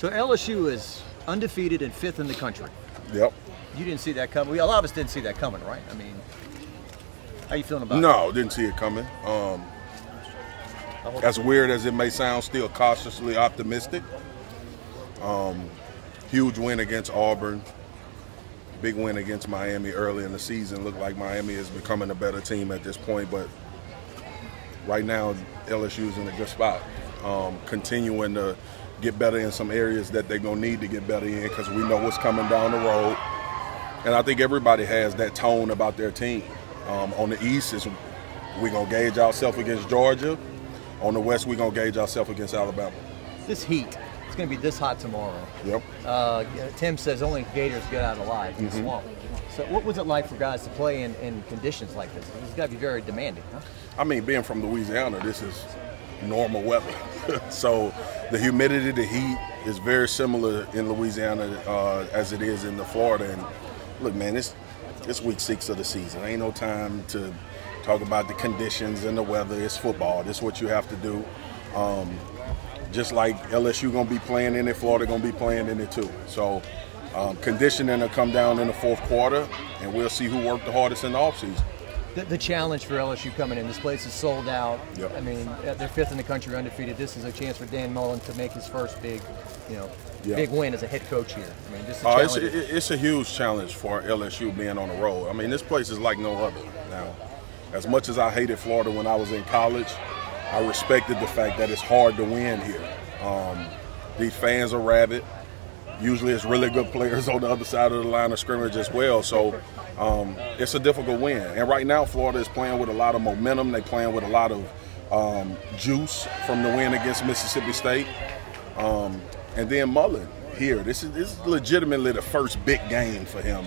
So LSU is undefeated and 5th in the country. Yep. You didn't see that coming. A lot of us didn't see that coming, right? I mean, how you feeling about it? No, didn't see it coming. As weird as it may sound, still cautiously optimistic. Huge win against Auburn. Big win against Miami early in the season. Looked like Miami is becoming a better team at this point, but right now LSU is in a good spot. Continuing to get better in some areas that they're going to need to get better in because we know what's coming down the road. And I think everybody has that tone about their team. On the East, we're going to gauge ourselves against Georgia. On the West, we're going to gauge ourselves against Alabama. This heat, it's going to be this hot tomorrow. Yep. Tim says only Gators get out alive in the swamp. So what was it like for guys to play in conditions like this? It's got to be very demanding, huh? I mean, being from Louisiana, this is normal weather. So the humidity, the heat is very similar in Louisiana as it is in the Florida. And look, man, it's week 6 of the season. Ain't no time to talk about the conditions and the weather. It's football. This is what you have to do. Just like LSU going to be playing in it, Florida going to be playing in it too. So conditioning will come down in the 4th quarter, and we'll see who worked the hardest in the offseason. The challenge for LSU coming in, this place is sold out. Yep. I mean, they're 5th in the country, undefeated. This is a chance for Dan Mullen to make his first big, big win as a head coach here. I mean, just it's a huge challenge for LSU being on the road. I mean, this place is like no other. Now, as much as I hated Florida when I was in college, I respected the fact that it's hard to win here. These fans are rabid. Usually it's really good players on the other side of the line of scrimmage as well. So it's a difficult win. And right now Florida is playing with a lot of momentum. They're playing with a lot of juice from the win against Mississippi State. And then Mullen here. This is legitimately the first big game for him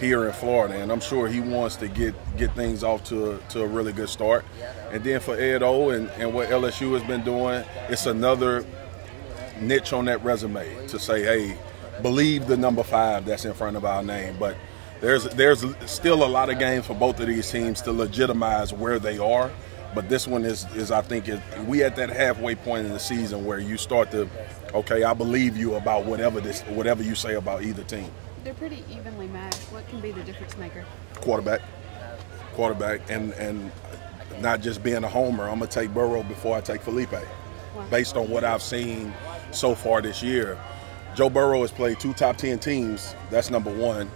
here in Florida. And I'm sure he wants to get things off to a really good start. And then for Ed O and what LSU has been doing, it's another niche on that resume to say, hey, believe the number 5 that's in front of our name. But there's still a lot of games for both of these teams to legitimize where they are. But this one is I think, we at that halfway point in the season where you start to, okay, I believe you about whatever you say about either team. They're pretty evenly matched. What can be the difference maker? Quarterback, and not just being a homer. I'm gonna take Burrow before I take Fileipe, based on what I've seen so far this year. Joe Burrow has played 2 top 10 teams. That's number 1.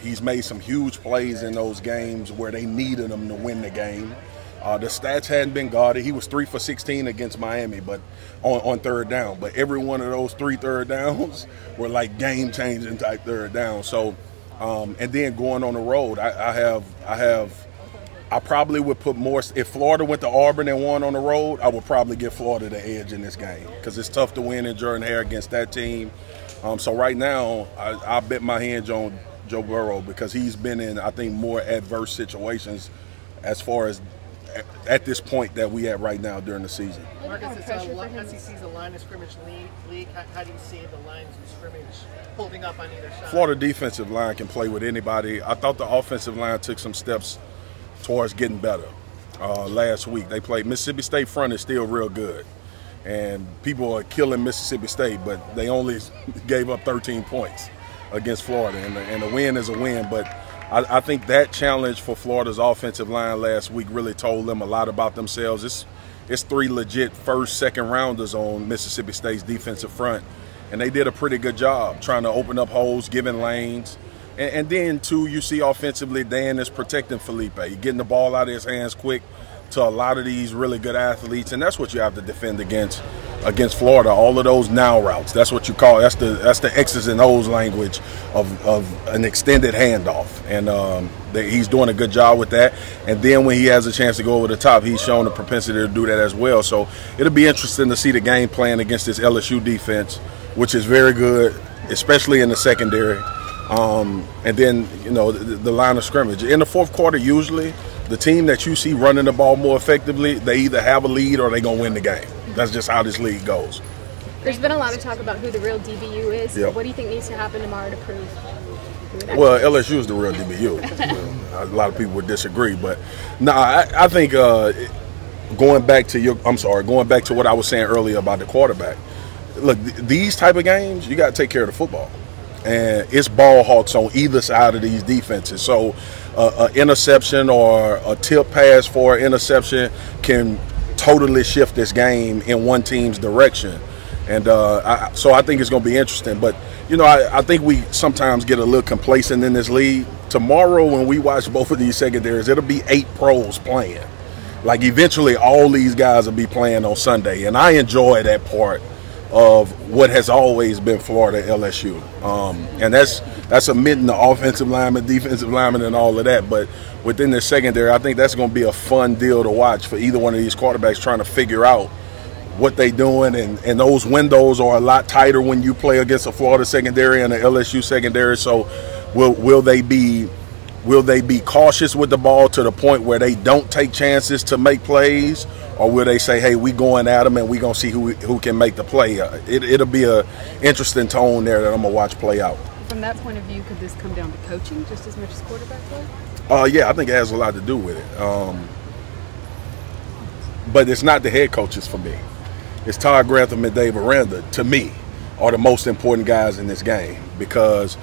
He's made some huge plays in those games where they needed him to win the game. The stats hadn't been guarded. He was 3 for 16 against Miami, but on 3rd down. But every one of those 3 third downs were like game-changing type 3rd down. So, and then going on the road, I probably would put more. If Florida went to Auburn and won on the road, I would probably give Florida the edge in this game because it's tough to win in Jordan-Hare against that team. So right now, I bet my hands on Joe Burrow because he's been in, I think, more adverse situations as far as at this point that we at right now during the season. Marcus, SEC's a line of scrimmage league. How do you see the lines of scrimmage holding up on either side? Florida defensive line can play with anybody. I thought the offensive line took some steps towards getting better last week. They played Mississippi State front is still real good. And people are killing Mississippi State, but they only gave up 13 points against Florida. And the win is a win, but I think that challenge for Florida's offensive line last week really told them a lot about themselves. It's 3 legit first, second rounders on Mississippi State's defensive front, and they did a pretty good job trying to open up holes, giving lanes. And then, too, you see offensively, Dan is protecting Fileipe. You're getting the ball out of his hands quick to a lot of these really good athletes, and that's what you have to defend against Florida. All of those now routes, that's what you call, that's the X's and O's language of an extended handoff, and he's doing a good job with that. And then when he has a chance to go over the top, he's shown the propensity to do that as well. So it'll be interesting to see the game plan against this LSU defense, which is very good, especially in the secondary. And then, the line of scrimmage. In the 4th quarter, usually, the team that you see running the ball more effectively, they either have a lead or they're going to win the game. That's just how this league goes. There's been a lot of talk about who the real DBU is. Yep. What do you think needs to happen tomorrow to prove? Well, LSU is the real DBU. A lot of people would disagree. But, I think going back to what I was saying earlier about the quarterback, look, these type of games, you got to take care of the football. And it's ball hawks on either side of these defenses. So an interception or a tip pass for an interception can totally shift this game in one team's direction. And so I think it's going to be interesting. But, you know, I think we sometimes get a little complacent in this league. Tomorrow when we watch both of these secondaries, it'll be 8 pros playing. Like, eventually all these guys will be playing on Sunday. And I enjoy that part of what has always been Florida LSU. And that's omitting the offensive lineman, defensive lineman, and all of that. But within the secondary, I think that's going to be a fun deal to watch for either one of these quarterbacks trying to figure out what they're doing. And those windows are a lot tighter when you play against a Florida secondary and an LSU secondary. So will they be cautious with the ball to the point where they don't take chances to make plays? Or will they say, hey, we going at them and we going to see who can make the play? It'll be a interesting tone there that I'm going to watch play out. From that point of view, could this come down to coaching just as much as quarterback play? Yeah, I think it has a lot to do with it. But it's not the head coaches for me. It's Todd Grantham and Dave Aranda, to me, are the most important guys in this game, because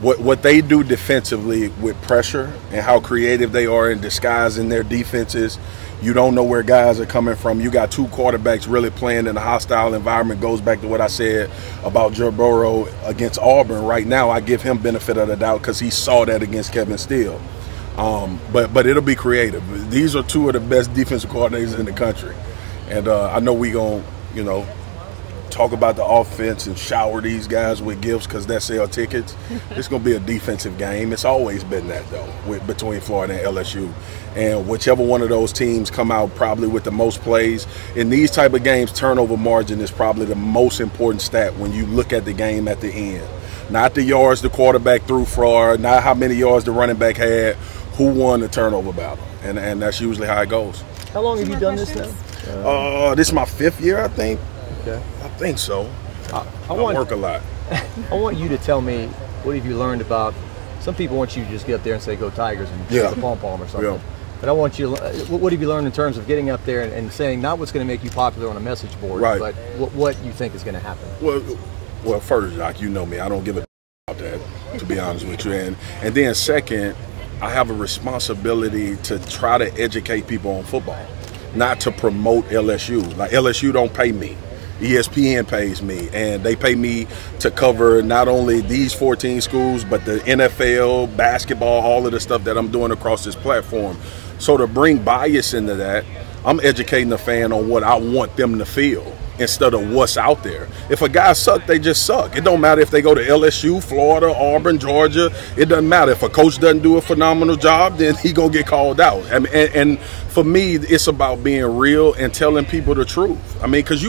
what they do defensively with pressure and how creative they are in disguising their defenses. You don't know where guys are coming from. You got 2 quarterbacks really playing in a hostile environment. Goes back to what I said about Joe Burrow against Auburn. Right now, I give him benefit of the doubt because he saw that against Kevin Steele. But it'll be creative. These are 2 of the best defensive coordinators in the country. And I know we going to, you know, talk about the offense and shower these guys with gifts because that sell tickets. It's going to be a defensive game. It's always been that, though, between Florida and LSU. And whichever one of those teams come out probably with the most plays. In these type of games, turnover margin is probably the most important stat when you look at the game at the end. Not the yards the quarterback threw for, not how many yards the running back had, who won the turnover battle. And that's usually how it goes. How long have you done this now? This is my 5th year, I think. Okay. I think so. I work a lot. I want you to tell me, what have you learned about, some people want you to just get up there and say, go Tigers, and shoot the pom-pom or something. Yeah. But I want you to, what have you learned in terms of getting up there and saying not what's going to make you popular on a message board, right, but what you think is going to happen? Well, first, Jacques, you know me. I don't give a about that, to be honest with you. And then second, I have a responsibility to try to educate people on football, not to promote LSU. Like, LSU don't pay me. ESPN pays me, and they pay me to cover not only these 14 schools, but the NFL, basketball, all of the stuff that I'm doing across this platform. So to bring bias into that, I'm educating the fan on what I want them to feel instead of what's out there. If a guy suck, they just suck. It don't matter if they go to LSU, Florida, Auburn, Georgia. It doesn't matter. If a coach doesn't do a phenomenal job, then he gonna get called out. And for me, it's about being real and telling people the truth. I mean, because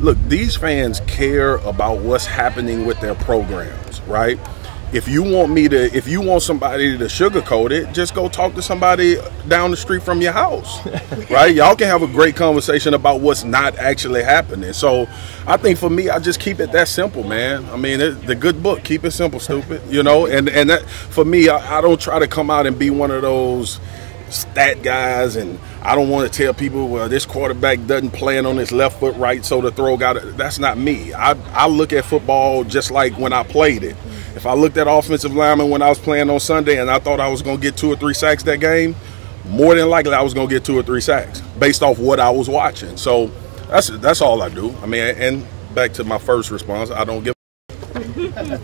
look, these fans care about what's happening with their programs, right? If you want somebody to sugarcoat it, just go talk to somebody down the street from your house, right? Y'all can have a great conversation about what's not actually happening. So I think for me, I just keep it that simple, man. I mean, the good book, keep it simple, stupid, you know? And that, for me, I don't try to come out and be one of those stat guys, and I don't want to tell people, well, this quarterback doesn't plan on his left foot right, so the throw got it. That's not me. I look at football just like when I played it. If I looked at offensive linemen when I was playing on Sunday and I thought I was going to get 2 or 3 sacks that game, more than likely I was going to get 2 or 3 sacks based off what I was watching. So that's all I do. I mean, and back to my first response, I don't give a